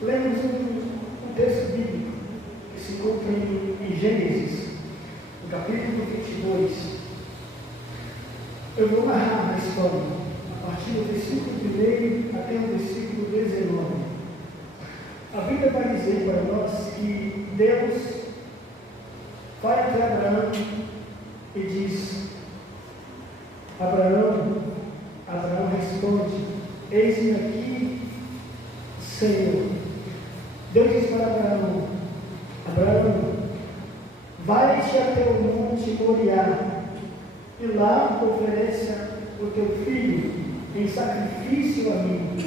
lemos um texto bíblico que se encontra em Gênesis, no capítulo 22. Eu vou narrar a história, a partir do versículo 1 até o versículo 19. A Bíblia vai dizer para nós que Deus vai até Abraão e diz: Abraão responde: eis-me aqui, Senhor. Deus diz para Abraão: Abraão, vai-te até o monte Moriá, e lá ofereça o teu filho em sacrifício a mim.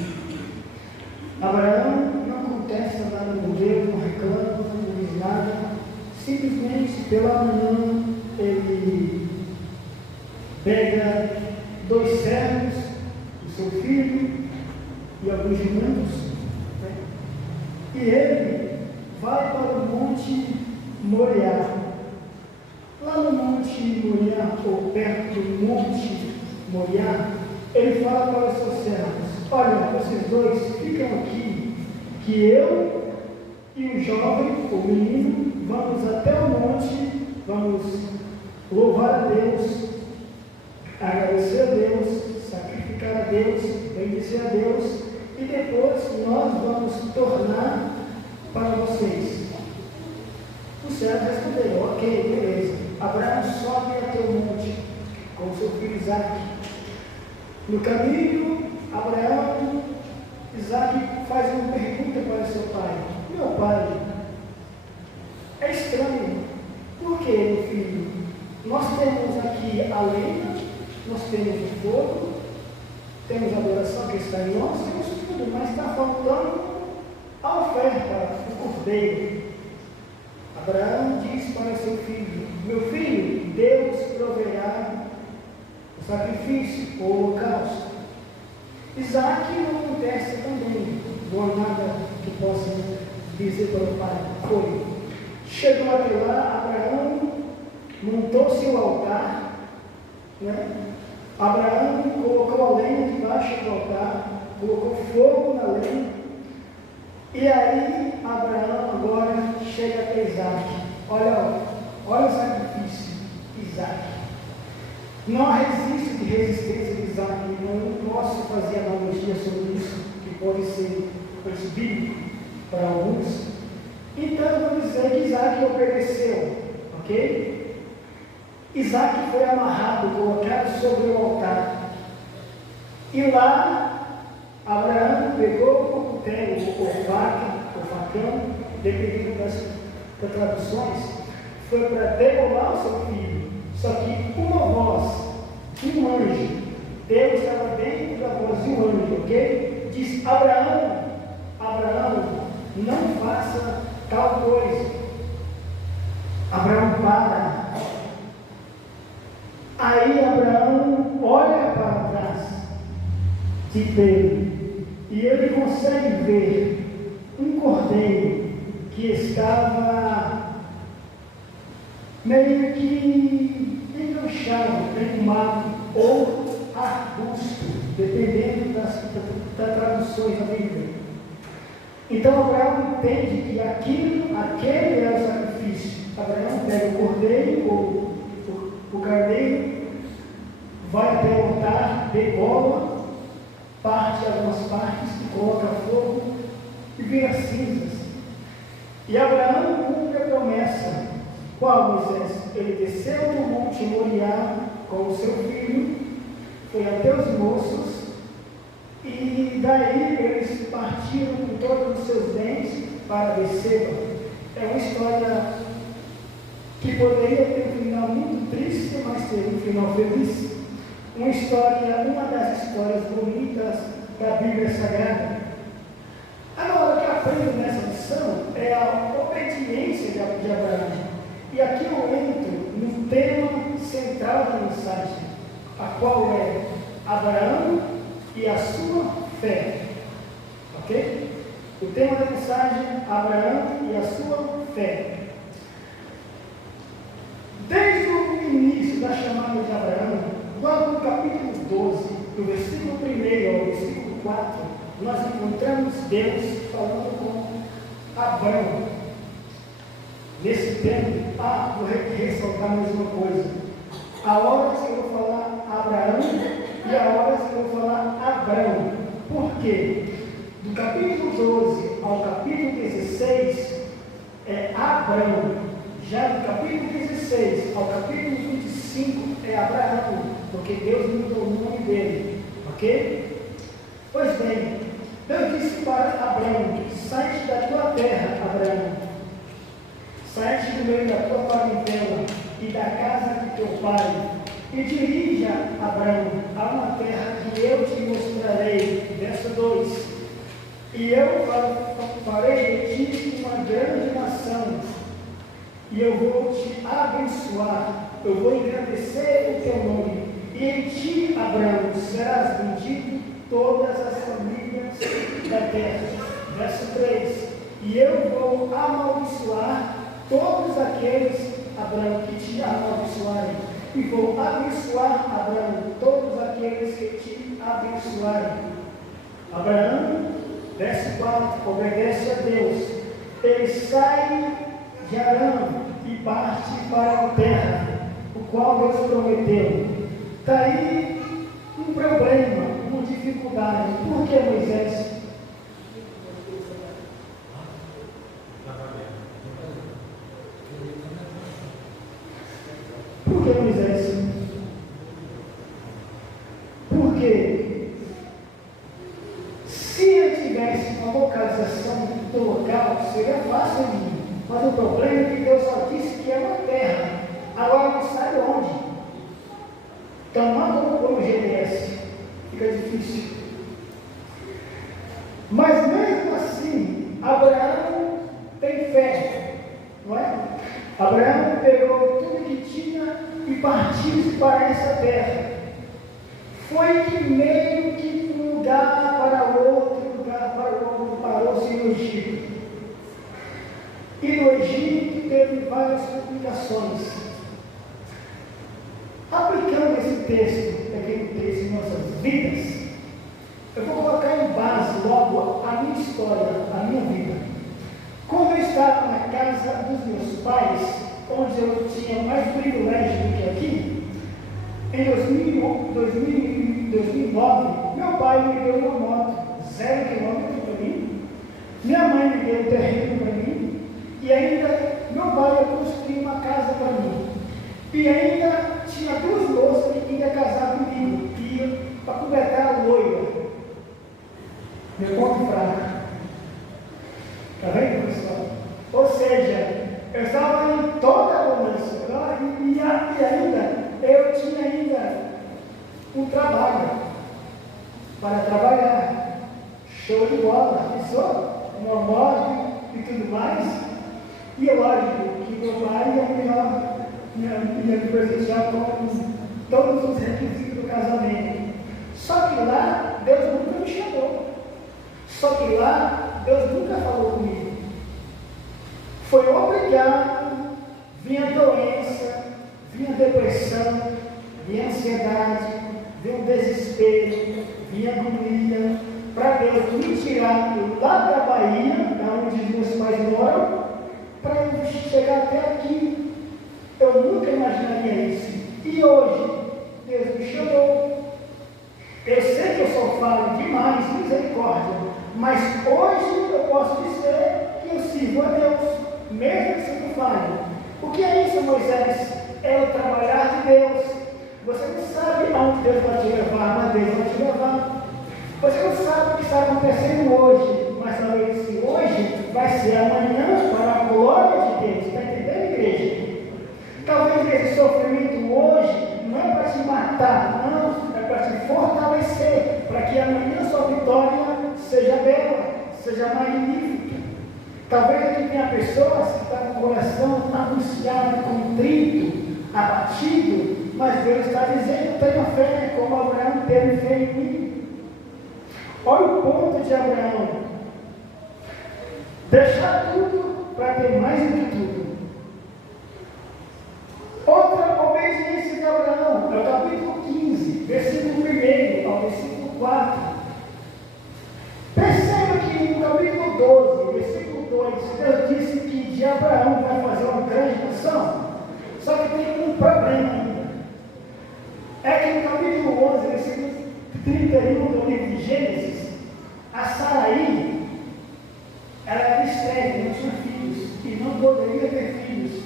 Abraão não contesta nada com Deus, não reclama, não diz nada. Simplesmente pela manhã ele pega 2 servos, o seu filho e alguns jumentos, né? E ele vai para o monte Moriá. Lá no monte Moriá, ou perto do monte Moriá, ele fala para os seus servos: olha, vocês dois ficam aqui, que eu e o jovem, o menino, vamos até o monte, vamos louvar a Deus, agradecer a Deus, sacrificar a Deus, bendizer a Deus, e depois nós vamos tornar para vocês. Os servos responderam: ok, beleza. Abraão sobe até o monte com seu filho Isaac. No caminho, Isaac faz uma pergunta para seu pai: meu pai, é estranho, por que, meu filho? Nós temos aqui a lenha, nós temos o fogo, temos a adoração que está em nós, temos tudo, mas está faltando a oferta, o cordeiro. Abraão diz para seu filho: meu filho, Deus proverá o sacrifício, o holocausto. Isaac não contesta também, não há nada que possa dizer para o pai. Foi. Chegou até lá, Abraão montou seu altar, né? Abraão colocou a lenha debaixo do altar, colocou fogo na lenha, e aí Abraão agora chega até Isaac. Olha o sacrifício, Isaac. Não há resistência de Isaac. Não posso fazer analogia sobre isso, que pode ser bíblico para alguns. Então vamos dizer que Isaac obedeceu, ok? Isaac foi amarrado, colocado sobre o altar. E lá, Abraão pegou o cutelo, ou faca, ou facão, dependendo das traduções, foi para degolar o seu filho. Só que uma voz, um anjo, Deus estava dentro da voz de um anjo, ok? Diz: Abraão, não faça tal coisa. Abraão para. Aí Abraão olha para trás de Pedro e ele consegue ver um cordeiro que estava meio que enganchado em um mato ou arbusto, dependendo das traduções da Bíblia. Então Abraão entende que aquele é o sacrifício. Abraão pega o cordeiro ou o carneiro, vai até o altar, degola, parte algumas partes e coloca fogo e vira cinzas. E Abraão cumpre a promessa. Qual, Moisés? Ele desceu do monte Moriá com o seu filho, foi até os moços, e daí eles partiram com todos os seus bens para Beceba. É uma história que poderia ter um final muito triste, mas teve um final feliz. Uma das histórias bonitas da Bíblia Sagrada. Agora, o que aprendo nessa lição é a obediência de Abraão. E aqui eu entro no tema central da mensagem, a qual é Abraão e a sua fé. Ok? O tema da mensagem: Abraão e a sua fé. Desde o início da chamada de Abraão, logo no capítulo 12, do versículo 1 ao versículo 4, nós encontramos Deus falando com Abrão. Nesse tempo, vou ressaltar mais uma coisa. Há horas que eu vou falar Abraão e há horas que eu vou falar Abrão. Por quê? Do capítulo 12 ao capítulo 16 é Abrão. Já do capítulo 16 ao capítulo 25 é Abraão, porque Deus mudou o nome dele. Ok? Pois bem, Deus disse para Abrão: sai da tua terra, Abraão, sai do meio da tua parentela e da casa de teu pai, e dirija, Abrão, a uma terra que eu te mostrarei. Verso 2: e eu farei de ti uma grande nação, e eu vou te abençoar, eu vou engrandecer o teu nome, e em ti, Abrão, serás bendito todas as famílias da terra. Verso 3: e eu vou amaldiçoar todos aqueles, Abraão, que te amaldiçoarem, e vou abençoar, Abraão, todos aqueles que te abençoarem. Abraão, verso 4, obedece a Deus. Ele sai de Arã e parte para a terra, o qual Deus prometeu. Está aí um problema, uma dificuldade. Por que, Moisés? Por que, Moisés? Porque se eu tivesse uma localização do local, seria fácil de ir. Mas o problema é que Deus só disse que é uma terra. Agora não sabe onde. Então manda como GPS. Fica difícil. Mas mesmo assim, Abraão tem fé. Não é? Abraão pegou tudo que tinha e partiu para essa terra. Foi que meio que um lugar para outro, parou-se no Egito. E no Egito teve várias complicações. Aplicando esse texto, aquele texto em nossas vidas, eu vou colocar em base logo a minha história, a minha vida. Quando eu estava na casa dos meus pais, onde eu tinha mais privilégio do que aqui, em 2009, meu pai me deu uma moto, 0 km para mim, minha mãe me deu um terreno para mim, e ainda meu pai ia construir uma casa para mim. E ainda tinha 2 moças que iam casar comigo, que iam para completar a loira. Meu ponto fraco. Está vendo, pessoal? Ou seja, eu estava em toda a bonança, e ainda, eu tinha ainda um trabalho para trabalhar. Show de bola, pensou? Um almoço e tudo mais. E é lógico que meu pai ia me presentear com todos os requisitos do casamento. Só que lá, Deus nunca me chamou. Só que lá, Deus nunca falou comigo. Foi obrigado, vinha doença, vinha depressão, vinha ansiedade, vinha desespero, vinha agonia, para Deus me tirar lá da Bahia, onde meus pais moram, para eu chegar até aqui. Eu nunca imaginaria isso. E hoje, Deus me chamou. Eu sei que eu só falo demais, misericórdia, mas hoje eu posso dizer que eu sirvo a Deus, mesmo sendo falho. O que é isso, Moisés? É o trabalhar de Deus. Você não sabe aonde Deus vai te levar, mas Deus vai te levar. Você não sabe o que está acontecendo hoje, mas talvez se hoje vai ser amanhã para a glória de Deus. Está entendendo, igreja? Talvez esse sofrimento hoje não é para te matar, não, é para te fortalecer, para que amanhã sua vitória seja bela, seja magnífica. Talvez aqui tenha pessoas que estão com o coração angustiado, contrito, abatido, mas Deus está dizendo: tenha fé, como Abraão teve fé em mim. Olha o ponto de Abraão: deixar tudo para ter mais do que tudo. Outra obediência de Abraão, é o capítulo 15, versículo 1 ao versículo 4. Perceba que no capítulo 12, versículo 2 capítulo 11, versículo 31 do livro de Gênesis, a Saraí, ela era estéril, não tinha filhos, e não poderia ter filhos.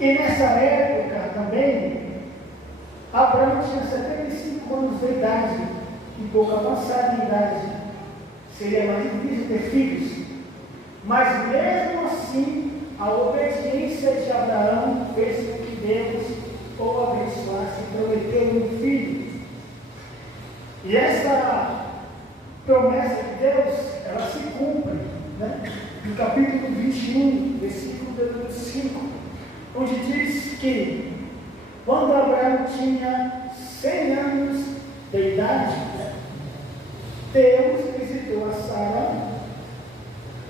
E nessa época também, Abraão tinha 75 anos de idade, um pouco avançado em idade, seria mais difícil ter filhos, mas mesmo assim, a obediência de Abraão fez com que Deus o abençoasse e prometeu um filho. E essa promessa de Deus, ela se cumpre, né? No capítulo 21, versículo 5, onde diz que quando Abraão tinha 100 anos de idade, Deus visitou a Sara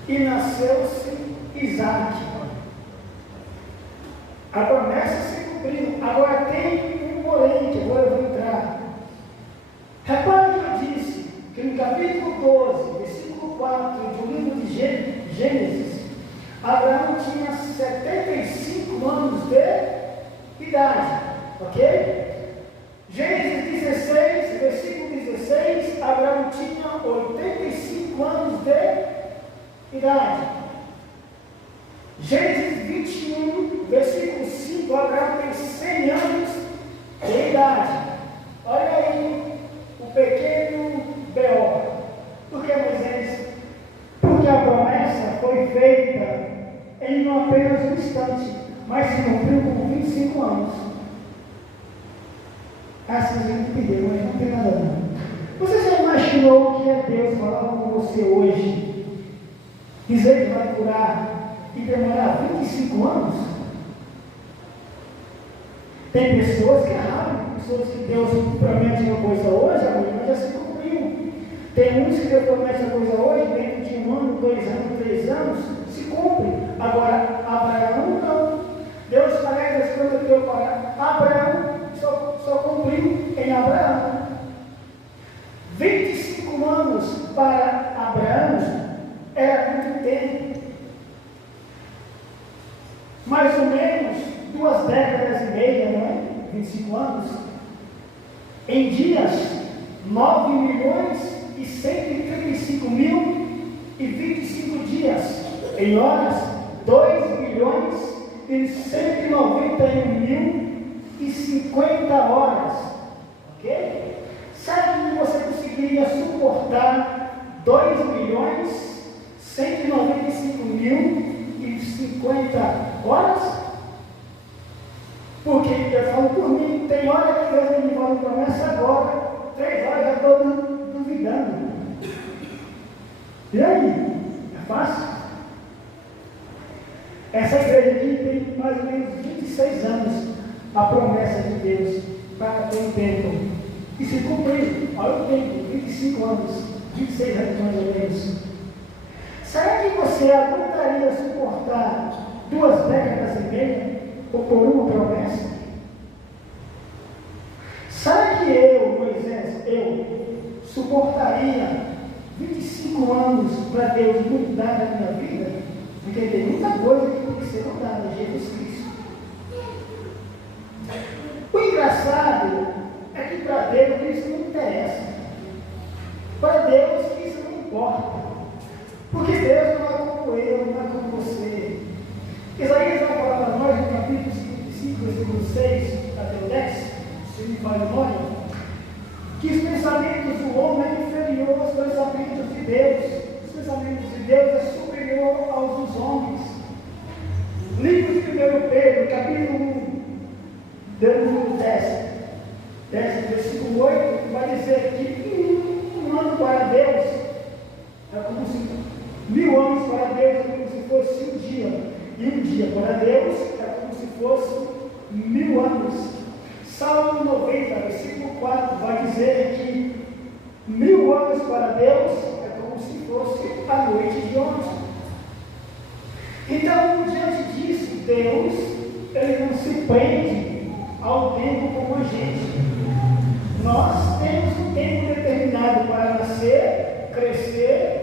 e nasceu-se Isaac. A promessa se cumpriu. Agora tem um porém, que agora eu vou entrar. Repare que eu disse que no capítulo 12, versículo 4 do livro de Gênesis, Abraão tinha 75 anos de idade, ok? Gênesis 16, versículo 16, Abraão tinha 85 anos de idade. Gênesis 21, versículo 5, Abraão tem 100 anos de idade. Olha aí o pequeno B.O. Por que, Moisés? Porque a promessa foi feita em apenas um instante, mas se cumpriu com 25 anos. Assim a gente entendeu, mas não tem nada a ver. Você já imaginou que é Deus falando com você hoje, dizer que vai curar e demorar 25 anos? Tem pessoas que é raro, pessoas que Deus promete uma coisa hoje, amanhã já se cumpriu. Tem uns que Deus promete uma coisa hoje, dentro de 1 ano, 2 anos, 3 anos, se cumpre. Agora, Abraão não. Deus parece as coisas que eu para Abraão, só cumpriu em Abraão. 25 anos para Abraão era muito tempo. Mais ou menos 2 décadas e meia, não é? 25 anos. Em dias, 9 milhões e 135 mil e 25 dias. Em horas, 2 milhões e 191 mil e 50 horas. Ok? Sabe que você conseguiria suportar 2 milhões 195 mil e 50 horas? Porque eu falo por mim, tem hora que Deus me fala promessa agora, 3 horas já estou duvidando. E aí? É fácil? Essa igreja aqui tem mais ou menos 26 anos a promessa de Deus para ter um tempo. E se cumprir, olha o tempo, 25 anos, 26 anos mais ou menos. Será que você aguentaria suportar 2 décadas e meia por uma promessa? Será que eu, Moisés, suportaria 25 anos para Deus mudar a minha vida? Porque tem muita coisa que tem que ser mudada, Jesus Cristo. O engraçado é que para Deus isso não interessa. Para Deus isso não importa. Porque Deus não é como eu, não é como você. Isaías vai falar para nós no capítulo 55, versículo 6 até o 10, se me faz memória, que os pensamentos do homem é inferior aos pensamentos de Deus. Os pensamentos de Deus é superior aos dos homens. Livro de 1 Pedro, capítulo 1, 10, versículo 8, vai dizer que um ano para Deus é como se 1000 anos para Deus é como se fosse um dia. E um dia para Deus é como se fosse 1000 anos. Salmo 90, versículo 4, vai dizer que 1000 anos para Deus é como se fosse a noite de ontem. Então, diante disso, Deus, ele não se prende ao tempo como a gente. Nós temos um tempo determinado para nascer, crescer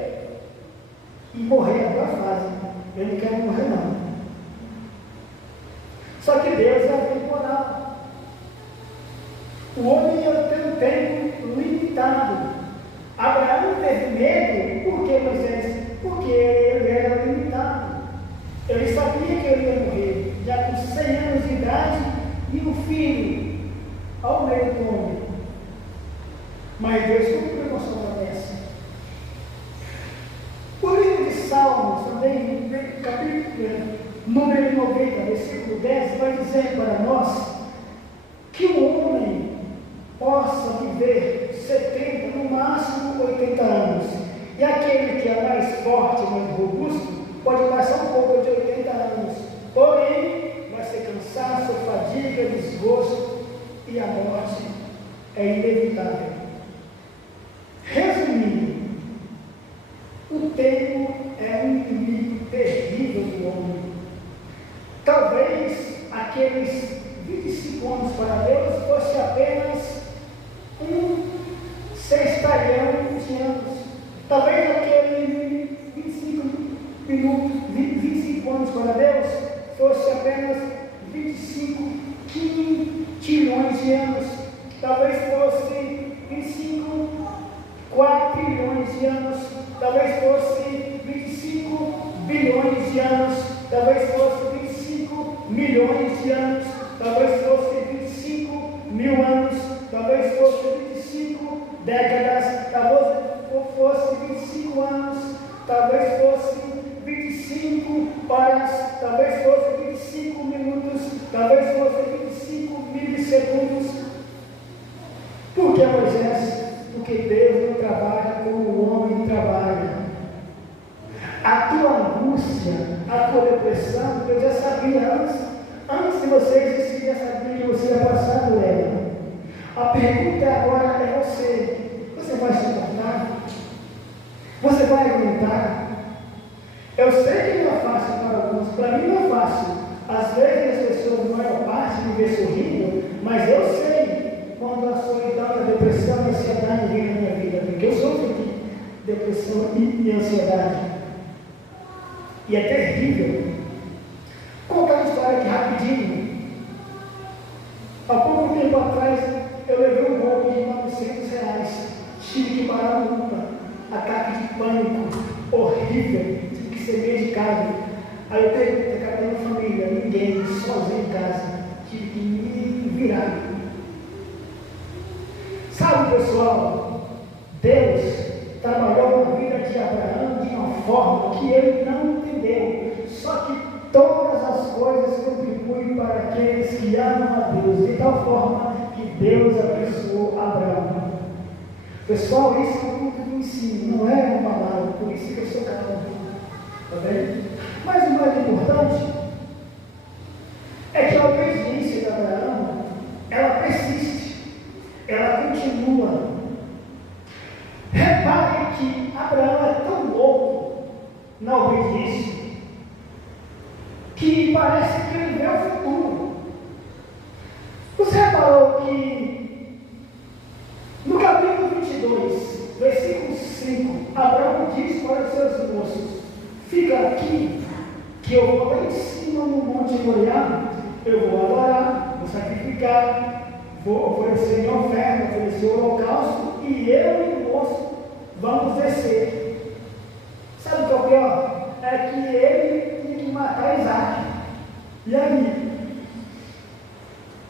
e morrer a tua fase. Eu não quero morrer, não. Só que Deus é atemporal. O homem tem um tempo limitado. Abraão teve medo, por que, Moisés? Porque ele era limitado. Ele sabia que ele ia morrer, já com 100 anos de idade, e um filho ao meio do homem. Mas Deus cumpriu com a sua promessa. O livro de Salmos, também, capítulo número 90, versículo 10, vai dizer para nós que o homem possa viver 70, no máximo 80 anos. E aquele que é mais forte, mais robusto, pode passar um pouco de 80 anos. Porém, vai ser cansaço, fadiga, desgosto e a morte é inevitável. Resumindo, o tempo é um inimigo terrível do homem. Talvez aqueles 25 anos para Deus fosse apenas um sextalhão de anos. Talvez aquele 25 anos para Deus fosse apenas 25 quintilhões de anos. Talvez fosse 25 quatrilhões de anos. Talvez fosse 25 bilhões de anos. Talvez fosse 25 milhões de anos. Talvez fosse 25 mil anos. Talvez fosse 25 décadas. Talvez fosse 25 anos. Talvez fosse 25 horas. Talvez fosse 25 minutos. Talvez fosse 25 milissegundos. Por que, Moisés? Porque Deus não trabalha como o homem trabalha. A tua angústia, a tua depressão, eu já sabia antes de você existir, já sabia que você ia passar por ela. A pergunta agora é você vai suportar? Você vai aguentar? Eu sei que não é fácil para alguns, para mim não é fácil. Às vezes as pessoas, a maior parte, me vê sorrindo, mas eu sei quando a solidão, a depressão e a ansiedade vem na minha vida, porque eu sofro de depressão e ansiedade. E é terrível. Vou contar uma história aqui rapidinho. Há pouco tempo atrás, eu levei um golpe de R$900. Tive que parar no UPA. Ataque de pânico horrível. Tive que ser medicado. Aí eu perguntei a cada minha família, ninguém, sozinho em casa. Tive que me virar. Sabe, pessoal, Deus trabalhou na vida de Abraão de uma forma que ele não entendeu. Só que todas as coisas contribuem para aqueles que amam a Deus, de tal forma que Deus abençoou Abraão. Pessoal, isso é um ponto de ensino, não é uma palavra, por isso que eu sou católico. Está bem? Mas o mais importante é que a obediência de Abraão, ela persiste, ela continua. Repare que Abraão é tão louco na obediência que parece que ele vê o futuro. Você reparou que no capítulo 22, versículo 5, Abraão diz para os seus moços: fica aqui, que eu vou lá em cima no Monte Moriá, eu vou adorar, vou sacrificar, vou oferecer minha oferta, oferecer o holocausto, e eu e o moço vamos descer. Sabe o que é o pior? É que ele tinha que matar Isaac. E aí?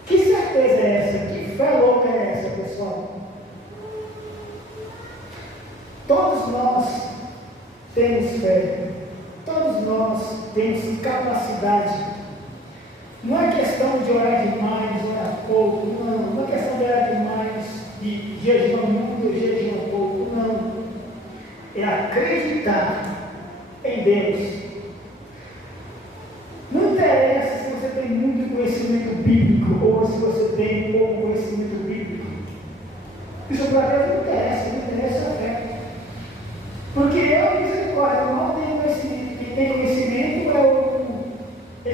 Que certeza é essa? Que fé louca é essa, pessoal? Todos nós temos fé. Todos nós temos capacidade. Não é questão de orar demais, orar pouco, não. Não é questão de orar demais, de jejuar muito, jejuar pouco, não. É acreditar em Deus. Não interessa se você tem muito conhecimento bíblico ou se você tem pouco conhecimento bíblico. Isso para Deus não interessa a fé. Porque eu, misericórdia, eu não tenho conhecimento. Quem tem conhecimento é o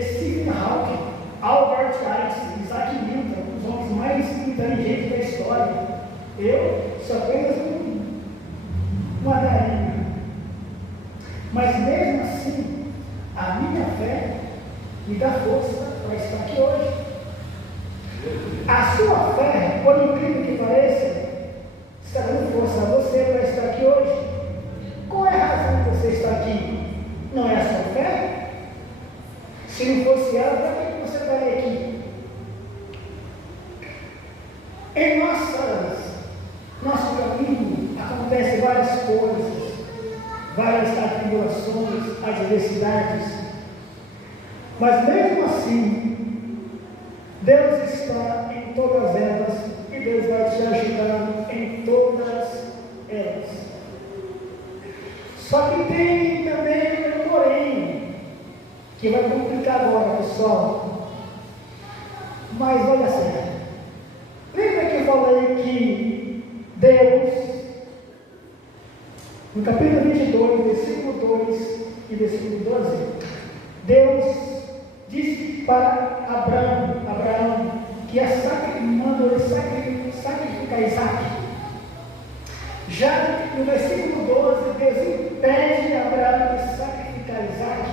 Stephen Hawking, Albert Einstein, Isaac Newton, os homens mais inteligentes da história. Eu sou apenas uma galinha. Mas mesmo assim, a minha fé me dá força para estar aqui hoje. A sua fé, por incrível que pareça, está dando força a você para estar aqui hoje. Qual é a razão que você está aqui? Não é a sua fé? Se não fosse ela, para que você estaria aqui? Em nosso caminho acontecem várias coisas, várias atribulações, adversidades, mas mesmo assim, Deus está em todas elas e Deus vai te ajudar em todas elas. Só que tem também um porém, que vai complicar agora, pessoal. Mas olha só. Lembra que eu falei que Deus, no capítulo 22, versículo 2 e versículo 12, Deus disse para Abraão que mandou ele sacrificar Isaac. Já no versículo 12, Deus impede Abraão de sacrificar Isaac.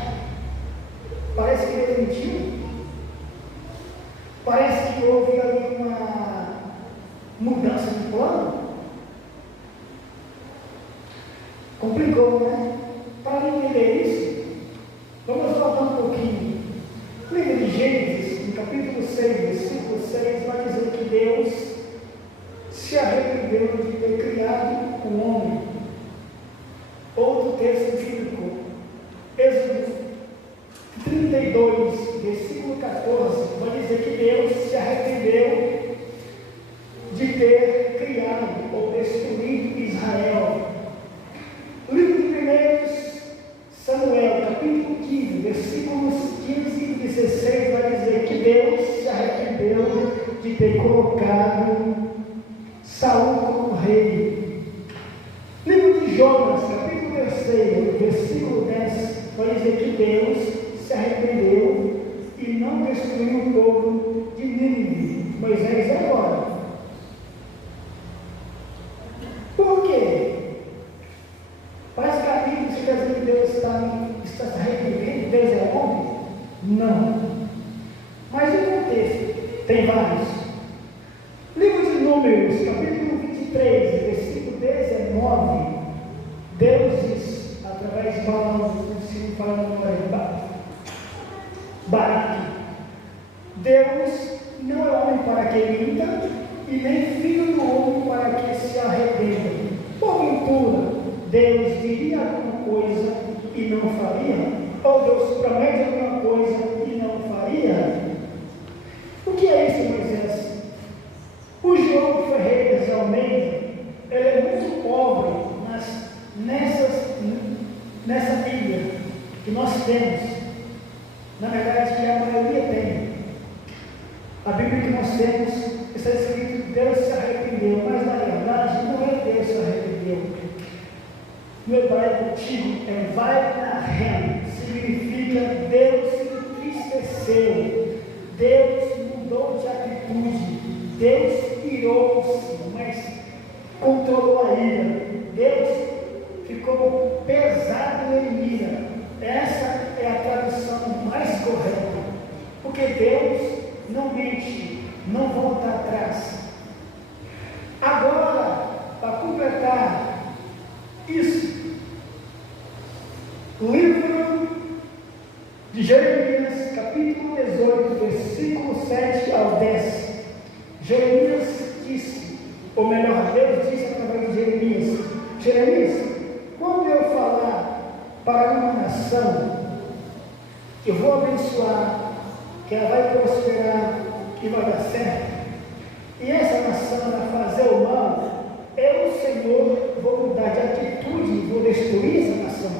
Parece que ele mentiu. Parece que houve ali uma mudança de plano. Complicou, né? Para entender isso, vamos voltar um pouquinho. No livro de Gênesis, no capítulo 6, versículo 6, vai dizer que Deus se arrependeu de ter criado o homem. Outro texto bíblico, Êxodo 32, versículo 14, vai dizer que Deus se arrependeu de ter criado ou destruído Israel. O livro de 1 Samuel, capítulo 15, versículos 15 e 16, vai dizer que Deus se arrependeu de ter colocado Saul como rei. O livro de Jonas, capítulo 3, versículo 10, vai dizer que Deus se arrependeu e não destruiu o povo de Nínive. Moisés agora. Por quê? Parece que a Bíblia você quer dizer que Deus está se arrependendo, Deus é homem? Não. Mas o contexto tem vários. Livro de Números, capítulo 23, versículo 19, Deus diz, através de Balaão, se fala no nome Balaque, Deus não é homem para que minta, e nem filho do homem para que se arrependa. Porventura, Deus diria alguma coisa e não faria? Ou Deus promete alguma coisa e não faria? O que é isso, Moisés? O João Ferreira de Almeida, ele é muito pobre nessa Bíblia que nós temos. Na verdade, que a maioria tem. A Bíblia que nós temos está escrito que Deus se arrependeu, mas na verdade não é Deus se arrependeu. No hebraico antigo é Vainahem, significa Deus se entristeceu, Deus mudou de atitude, Deus irou-se, mas controlou a ira, Deus ficou pesado em ira. Essa é a tradução mais correta, porque Deus não mente, não volta atrás. Agora, para completar isso, o livro de Jeremias, capítulo 18, versículo 7 ao 10, Jeremias disse, ou melhor, Deus disse através de Jeremias: Jeremias, quando eu falar para uma nação, eu vou abençoar, que ela vai prosperar, que vai dar certo, e essa nação vai fazer o mal, eu, Senhor, vou mudar de atitude e vou destruir essa nação.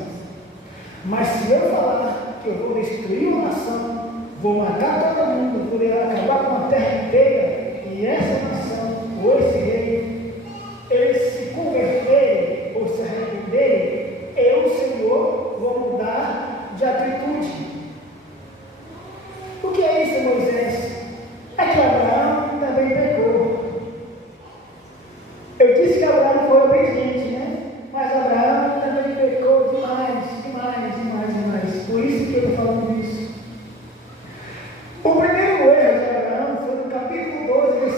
Mas se eu falar que eu vou destruir uma nação, vou matar todo mundo, vou acabar com a terra inteira, e essa nação, ou esse rei, eles se converterem ou se arrependerem, eu, Senhor, vou mudar de atitude. O que é isso, Moisés? É que Abraão também pecou. Eu disse que Abraão foi obediente, né? Mas Abraão também pecou demais. Por isso que eu estou falando isso. O primeiro erro de Abraão foi no capítulo 12,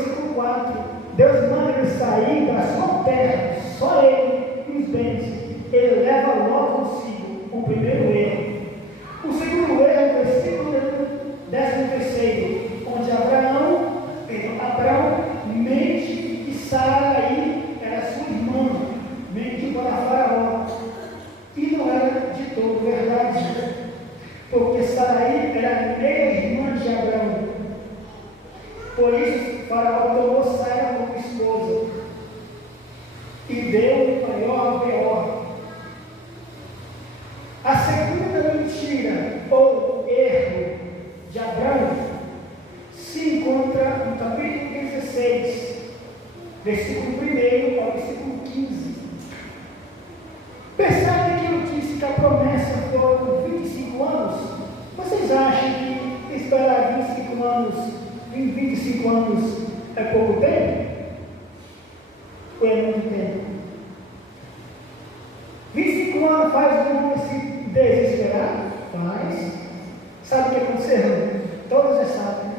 disse que a promessa foram 25 anos. Vocês acham que esperar 25 anos, em 25 anos é pouco tempo? Ou é muito tempo? 25 anos faz um homem se desesperar? Faz. Sabe o que aconteceu? Todos já sabem.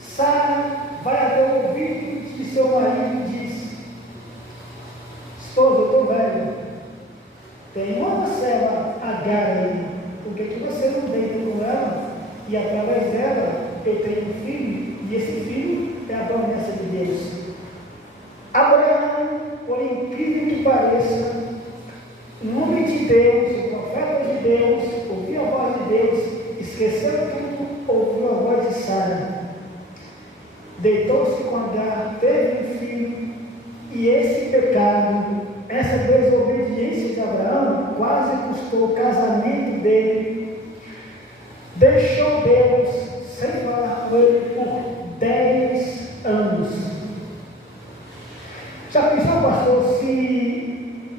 Sara vai até o ouvido de seu marido e diz: esposa, eu estou velho. Tem uma serva Agar aí. Por que você não deita com ela? E através dela eu tenho um filho. E esse filho é a promessa de Deus. Abraão, por incrível que pareça, o homem de Deus, o profeta de Deus, ouviu a voz de Deus, esqueceu tudo, ouviu a voz de Sara. Deitou-se com Agar, teve um filho, e esse pecado, essa desobediência de Abraão, quase custou o casamento dele. Deixou Deus sem falar com ele por 10 anos. Já pensou, pastor, se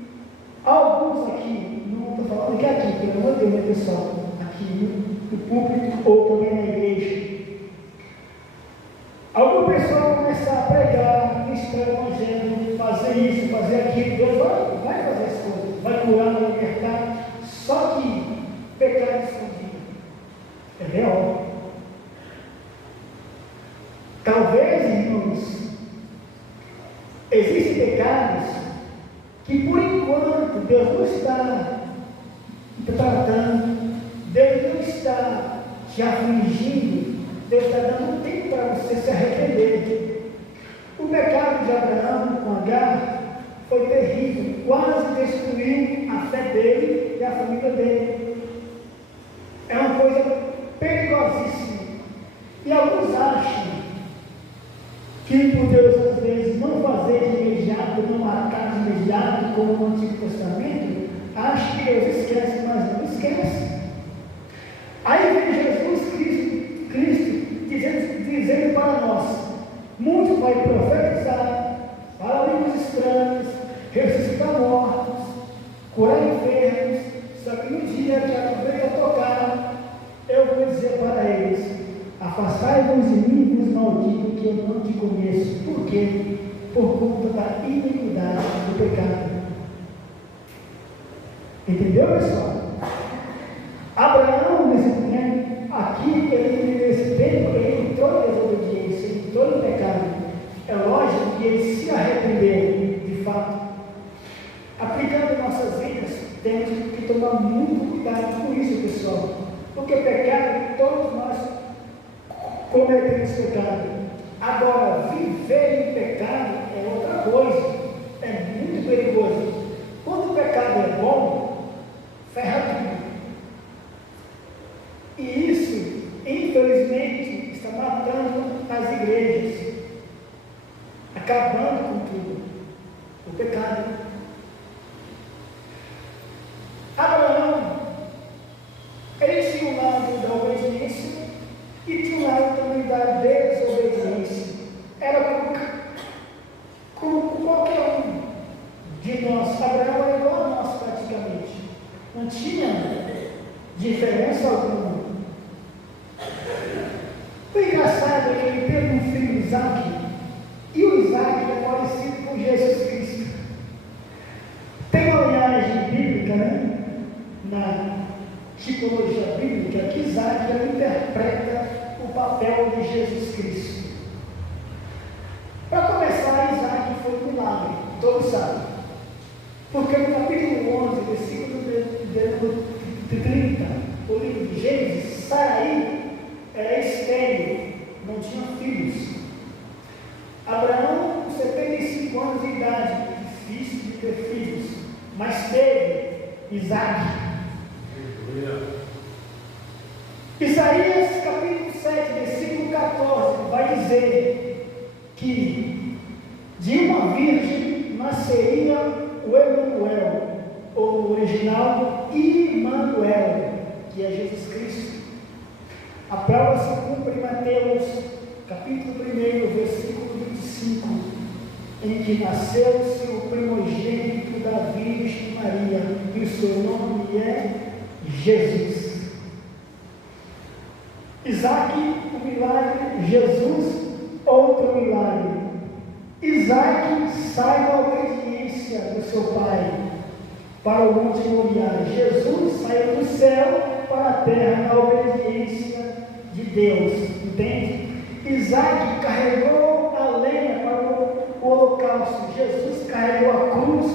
alguns aqui, não estou falando que aqui, pelo amor de Deus, pessoal, aqui no púlpito ou também na igreja, alguma pessoa começar a pregar, ministrar o evangelho, fazer isso, fazer aquilo, Deus vai fazer as coisas, vai curar, vai libertar, só que pecado escondido é real. Talvez, irmãos, existem pecados que por enquanto Deus não está tratando, Deus não está te afligindo, Deus está dando um tempo para você se arrepender. O pecado de Abraão com Agar foi terrível, quase destruiu a fé dele e a família dele. É uma coisa perigosíssima. E alguns acham que por Deus às vezes não fazer de imediato, não matar de imediato, como no Antigo Testamento, acha que Deus esquece, mas não esquece. Aí vem Jesus Cristo dizendo para nós: muito vai profetizar, falar línguas estranhas, ressuscitar mortos, curar enfermos, só que no dia que a trombeta tocar, eu vou dizer para eles: afastai-vos de mim, vos maldito, que eu não te conheço. Por quê? Por conta da iniquidade do pecado. Entendeu, pessoal? Abraão, nesse momento, aqui, nesse tempo, ele entrou em desobediência, ele entrou em pecado. É lógico que ele se arrependeu, de fato. Aplicando em nossas vidas, temos que tomar muito cuidado com isso, pessoal. Porque pecado, todos nós cometemos pecado. Agora, viver em pecado é outra coisa. É muito perigoso. Quando o pecado é bom, ferra tudo. E isso, infelizmente, está matando as igrejas, acabando com tudo. O pecado. Abraão, ele tinha um lado da obediência e tinha um lado também da desobediência. Era como qualquer um de nós. Abraão era igual a nós praticamente. Não tinha diferença alguma. O engraçado é que ele teve um filho, Isaac, e o Isaac é parecido com Jesus Cristo. Tem uma linhagem bíblica, né? Na tipologia bíblica, que Isaac interpreta o papel de Jesus Cristo. Para começar, Isaac foi um milagre, todos sabem. Porque no capítulo 11, versículo de 30, o livro de Gênesis, Sarai era estéril, não tinha filhos. Abraão, com 75 anos de idade, difícil de ter filhos, mas teve Isaac. Isaías capítulo 7, versículo 14, vai dizer que de uma virgem nasceria o Emanuel, ou no original, Immanuel, que é Jesus Cristo. A prova se cumpre em Mateus, capítulo 1, versículo 25, em que nasceu-se o primogênito da Virgem Maria, e o seu nome é Jesus. Isaac, um milagre. Jesus, outro milagre. Isaac sai da obediência do seu pai para o Monte Moriá. Jesus saiu do céu para a terra na obediência de Deus. Entende? Isaac carregou a lenha para o holocausto. Jesus carregou a cruz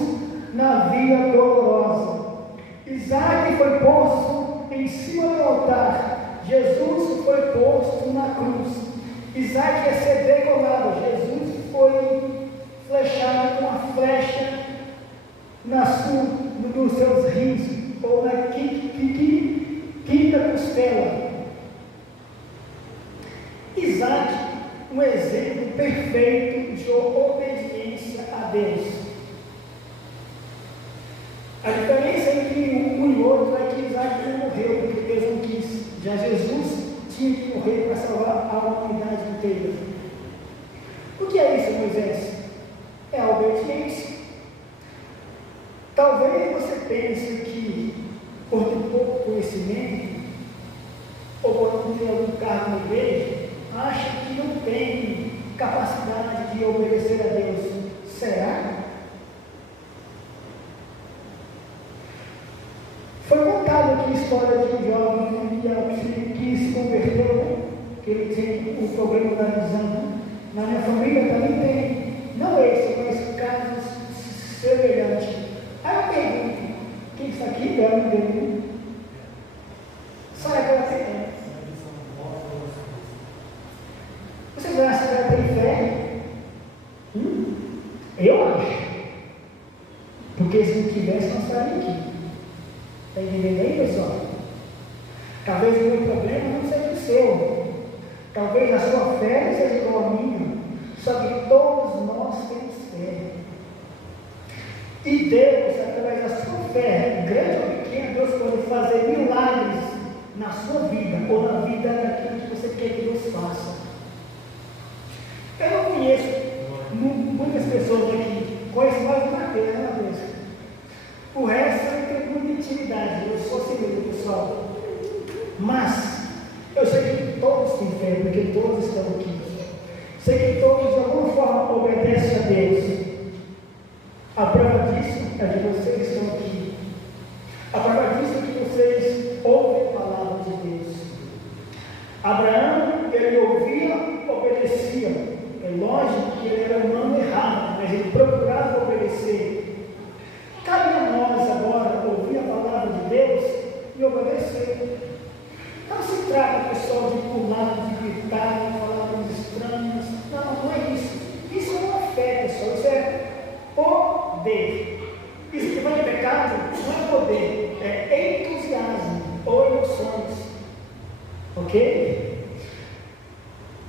na via dolorosa. Isaac foi posto em cima do altar. Jesus foi posto na cruz. Isaac ia ser degolado. Jesus foi flechado com uma flecha nos seus rins, ou na quinta costela. Isaac, um exemplo perfeito de obediência a Deus. A diferença entre um e outro é que Isaac não morreu porque Deus não quis. Já Jesus tinha que morrer para salvar a humanidade inteira. O que é isso, Moisés? É a obediência. Talvez você pense que, por ter pouco conhecimento, ou por não ter algum cargo na igreja, acha que não tem capacidade de obedecer a Deus. Será? Foi contado aqui a história de um jovem que se converteu, né? Que ele tem o problema da visão. Na minha família também tem, não esse, mas casos semelhantes. Aí eu pergunto, quem está aqui? Eu não pergunto. Sabe aquela cena? Vocês acham que ela tem fé? Eu acho. Porque se não tivesse, não estaria aqui. Está entendendo aí, pessoal? Talvez o meu problema não seja o seu. Talvez a sua fé não seja igual a minha. Só que todos nós temos fé. E Deus, através da sua fé, grande ou pequena, Deus pode fazer milagres na sua vida, ou na vida daquilo que você quer que Deus faça. Eu não conheço muitas pessoas aqui, conheço mais de Mateus, né, Mateus? O resto eu tenho muita intimidade, eu sou civil, pessoal. Mas eu sei que todos têm fé, porque todos estão aqui. Sei que todos de alguma forma obedecem a Deus. A prova disso é que vocês estão aqui. A prova disso é que vocês ouvem a palavra de Deus. Abraão, ele ouvia, obedecia. É lógico que ele era humano errado, mas ele procurava obedecer. Cabe a nós agora ouvir a palavra de Deus e obedecer. Não se trata, pessoal, de pular, de gritar, de palavras estranhas. Não, não é isso. Isso não é fé, pessoal. Isso é poder. Isso que vai de pecado não é poder, é entusiasmo ou emoções. Ok?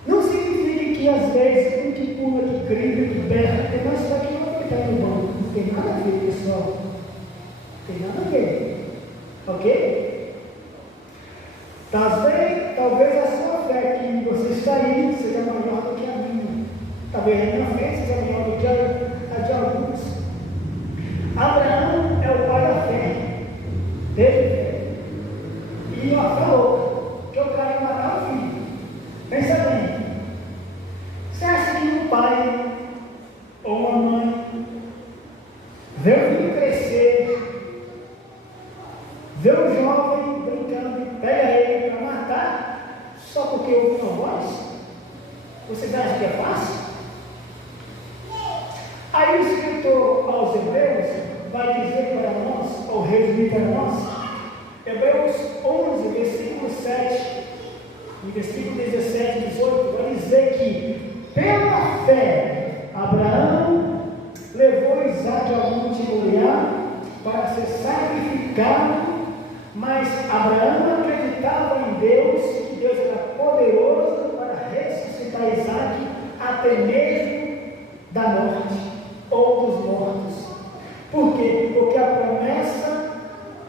Não significa que às vezes um que pula, que grita, que berra, porque nós estamos aqui não está no banco. Não tem nada a ver, pessoal. Não tem nada a ver. Ok? Talvez a sua fé que você está aí seja maior do que a minha. Talvez a minha fé seja maior do que a de alguns. Abraão é o pai da fé. Teve fé. E ó, falou que eu quero matar o filho. Pensa bem. Você acha que um pai ou uma mãe vê o filho crescer, vê o jovem brincando e pega ele para matar só porque ouve uma voz? Vocês acham que é fácil? Aí o escritor aos Hebreus vai dizer para nós, ou resumir para nós, Hebreus 11, versículo 7, e versículo 17 e 18, vai dizer que pela fé Abraão levou Isaac ao Monte Moriá para ser sacrificado, mas Abraão acreditava em Deus, que Deus era poderoso para ressuscitar Isaac até mesmo da morte ou dos mortos. Por quê? Porque a promessa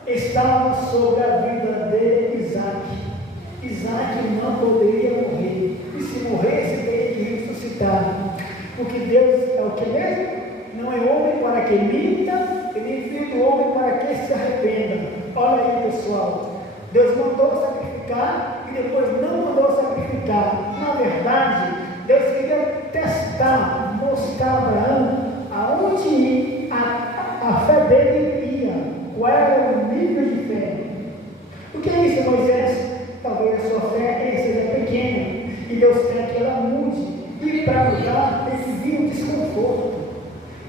estava sobre a vida de Isaac. Isaac não poderia morrer, e se morresse teria que ressuscitar, porque Deus é o que mesmo? Não é homem para que minta, e nem filho do homem para que se arrependa. Olha aí, pessoal, Deus mandou sacrificar e depois não mandou sacrificar. Na verdade, Deus queria testar, mostrar a Abraão aonde a fé dele ia, qual era o nível de fé. O que é isso, Moisés? Talvez a sua fé seja pequena e Deus quer que ela mude. E para mudar tem que vir o desconforto,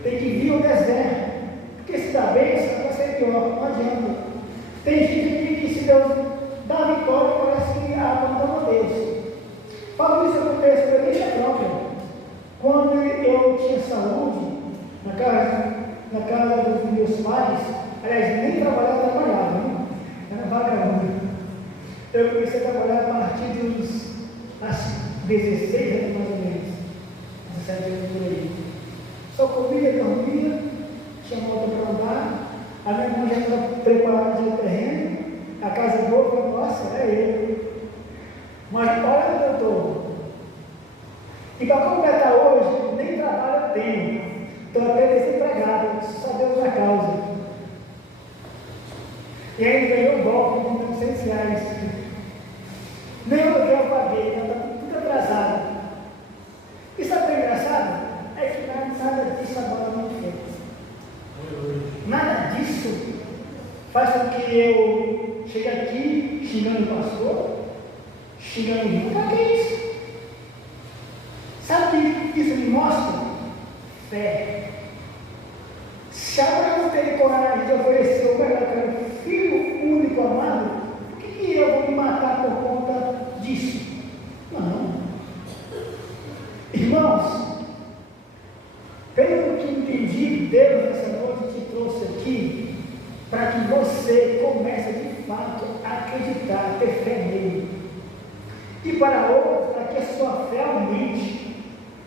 tem que vir o deserto. Porque se dá bem, vai ser pior, não adianta. Tem gente aqui que se Deus dá vitória, parece que a abandona Deus. Falo isso por experiência própria. Quando eu tinha saúde, na casa dos meus pais, aliás, nem trabalhava, né? Era vagabundo. Eu comecei a trabalhar a partir dos 16 anos mais ou menos, 17 anos por aí. Só comia, dormia, tinha moto para andar, a minha mãe já estava preparando o terreno, a casa boa, nossa, era eu. Mas olha onde eu estou. E para completar hoje, nem trabalho eu tenho. Estou até desempregado, só Deus na causa. E aí ganhou um golpe de R$900. Nem o aluguel eu paguei, está tudo atrasado. E sabe o que é engraçado? É que nada disso agora não fez. Nada disso faz com que eu chegue aqui xingando o pastor, xingando o irmão. Para que isso? Sabe o que isso me mostra? Fé. Se Abraão teve coragem de oferecer o verdadeiro filho único amado, por que eu vou me matar por conta disso? Não. Irmãos, pelo que entendi, Deus nessa noite te trouxe aqui para que você comece de fato a acreditar, a ter fé nele. E para outros, para que a sua fé aumente.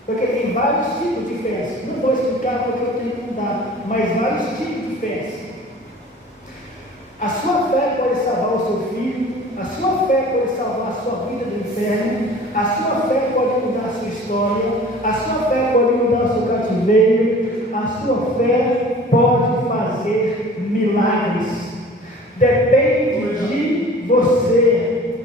Porque tem vários tipos de fé. Não vou explicar porque eu tenho que mudar, mas vários tipos de fé. A sua fé pode salvar o seu filho, a sua fé pode salvar a sua vida do inferno, a sua fé pode mudar a sua história, a sua fé pode mudar o seu cativeiro, a sua fé pode fazer milagres. Depende de você.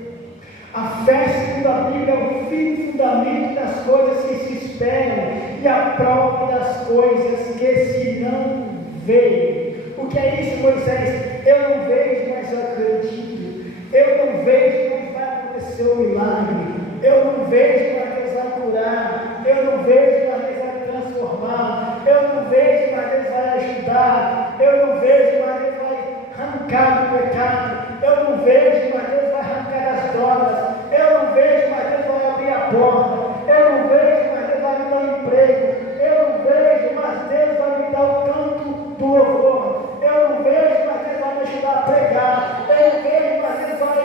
A fé, segundo a Bíblia, é o fim e fundamento das coisas que se esperam e a prova das coisas que se não veem. O que é isso, Moisés? Eu não vejo, mas eu acredito. Eu não vejo, mas vai acontecer um milagre. Eu não vejo, mas Deus vai curar. Eu não vejo, mas Deus vai transformar. Eu não vejo, mas Deus vai ajudar. Eu não vejo, mas Deus vai arrancar do pecado. Eu não vejo, mas Deus vai arrancar as drogas. Eu não vejo, mas Deus vai abrir a porta. Eu não vejo, mas Deus vai me dar um emprego. Eu não vejo, mas Deus vai me dar o canto do louvor. Eu não vejo, mas Deus vai me ajudar a pregar. Eu não vejo, mas Deus vai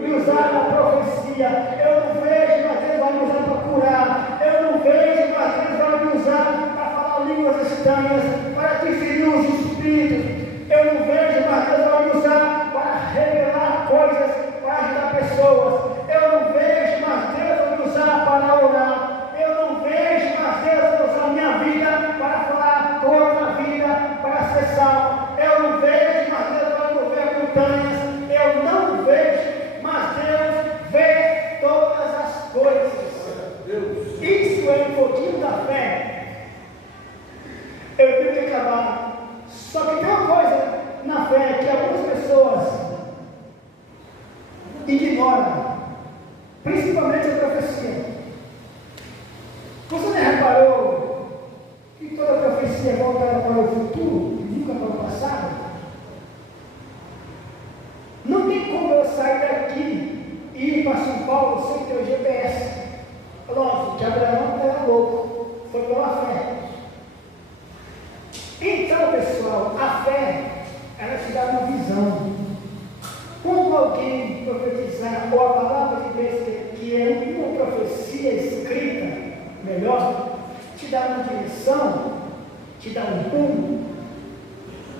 me usar na profecia. Eu não vejo, mas Deus vai me usar para curar. Eu não vejo, mas Deus vai me usar para falar línguas estranhas, para discernir os espíritos. Eu não vejo, mas Deus vai me usar para revelar coisas, para ajudar pessoas. Eu não vejo, mas Deus vai me usar para orar. Eu não vejo, mas Deus vai usar a minha vida para falar contra a vida, para ser salvo. Eu não vejo, mas Deus vai mover montanhas. Eu não vejo, mas Deus vê todas as coisas. Isso é um pouquinho da fé. Eu tenho que acabar. Só que tem uma coisa na fé que algumas pessoas ignoram, principalmente a profecia. Você não reparou que toda profecia é voltada para o futuro e nunca para o passado? Não tem como eu sair daqui e ir para São Paulo sem ter o GPS. Lógico que Abraão era louco, foi pela fé. Então, pessoal, a fé, ela te dá uma visão. Quando alguém profetizar, ou a palavra de Deus, que é uma profecia escrita, melhor, te dá uma direção, te dá um rumo,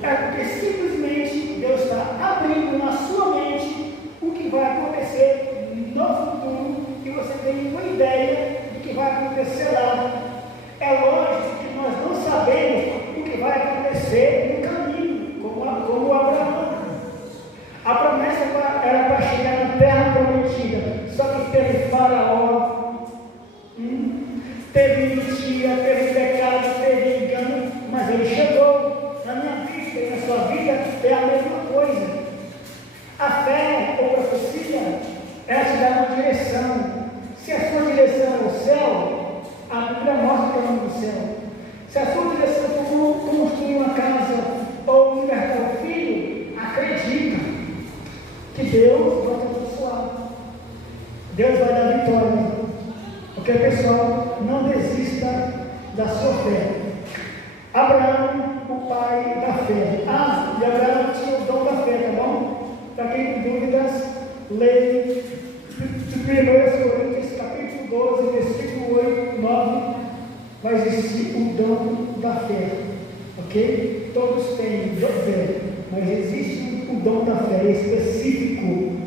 é porque simplesmente Deus está abrindo na sua mente o que vai acontecer no futuro e você tem uma ideia do que vai acontecer lá. É lógico que nós não sabemos o que vai acontecer no caminho, como Abraão. A promessa era para chegar Faraó, teve mentira, teve pecado, teve engano, mas ele chegou. Na minha vida e na sua vida é a mesma coisa. A fé ou profecia, ela te dá uma direção. Se a sua direção é o céu, a Bíblia mostra que é o nome do céu. Se a sua direção é construir uma casa ou libertar o filho, acredita que Deus vai te abençoar. Deus vai dar vitória. Porque, pessoal, não desista da sua fé. Abraão, o pai da fé. E Abraão tinha o dom da fé, tá bom? Para quem tem dúvidas, leia 1 Coríntios, capítulo 12, versículo 8, 9. Vai existir o dom da fé, ok? Todos têm dom da fé, mas existe o dom da fé específico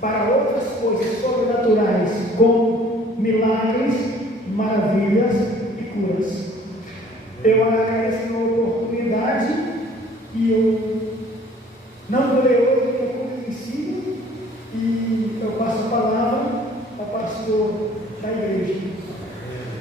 para outras coisas sobrenaturais, como milagres, maravilhas e curas. Eu agradeço